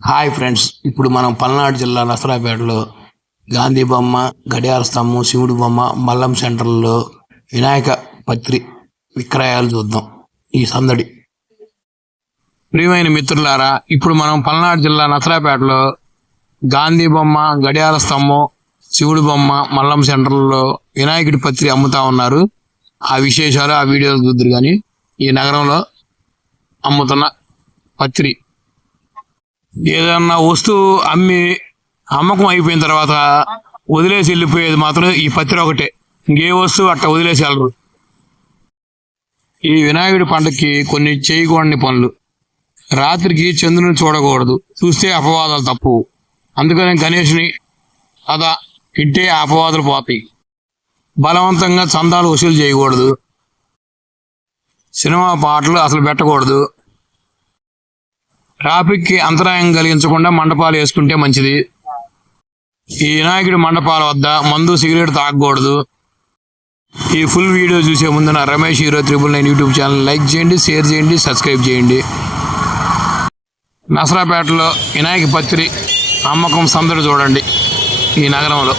Hi friends, ఇప్పుడు మనం పల్నాడు జిల్లా నసరాపేటలో గాంధీ బొమ్మ, గడియార స్తంభం, శివుడి బొమ్మ, మల్లం సెంటర్లో వినాయక పత్రి విక్రయాలు చూద్దాం. ఈ సందడి. ప్రియమైన మిత్రులారా, ఇప్పుడు మనం పల్నాడు జిల్లా నసరాపేటలో గాంధీ బొమ్మ, గడియార స్తంభం, శివుడి బొమ్మ, మల్లం సెంటర్లో వినాయకుడి పత్రి అమ్ముతా ఉన్నారు. ఆ విశేషాలు ఆ వీడియోలు చూద్దరు. కానీ ఈ నగరంలో అమ్ముతున్న పత్రి, ఏదన్నా వస్తువు అమ్మకం అయిపోయిన తర్వాత వదిలేసి వెళ్ళిపోయేది మాత్రం ఈ పత్రి ఒకటే. ఇంకే వస్తువు అట్ట వదిలేసి వెళ్ళరు. ఈ వినాయకుడి పండుగకి కొన్ని చేయకూడని పనులు. రాత్రికి చంద్రుని చూడకూడదు, చూస్తే అపవాదాలు తప్పు. అందుకనే గణేష్ని అదా ఇంటే అపవాదాలు పోతాయి. బలవంతంగా చందాలు వసూలు చేయకూడదు. సినిమా పాటలు అసలు పెట్టకూడదు. ట్రాఫిక్కి అంతరాయం కలిగించకుండా మండపాలు వేసుకుంటే మంచిది. ఈ వినాయకుడి మండపాల వద్ద మందు, సిగరెట్ తాగకూడదు. ఈ ఫుల్ వీడియో చూసే ముందు నా Ramesh hero 999 YouTube channel like చేయండి, షేర్ చేయండి, సబ్స్క్రైబ్ చేయండి. నసరాపేటలో వినాయక పత్రి అమ్మకం సందడి చూడండి ఈ నగరంలో.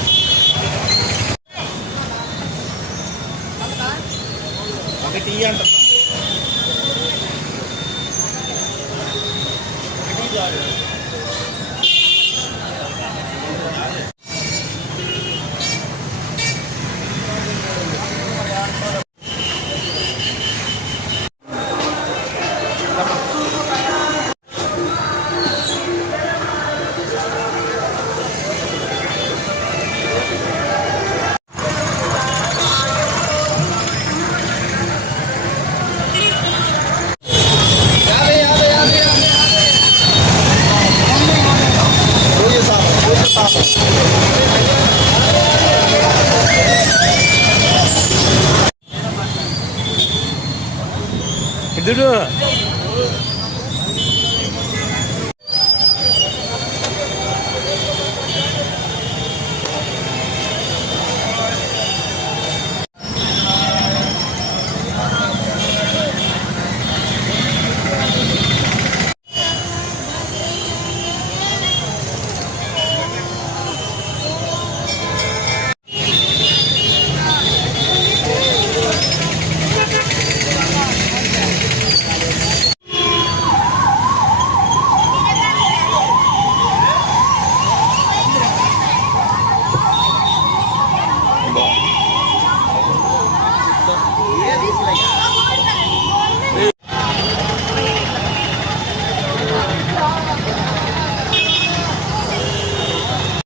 Itu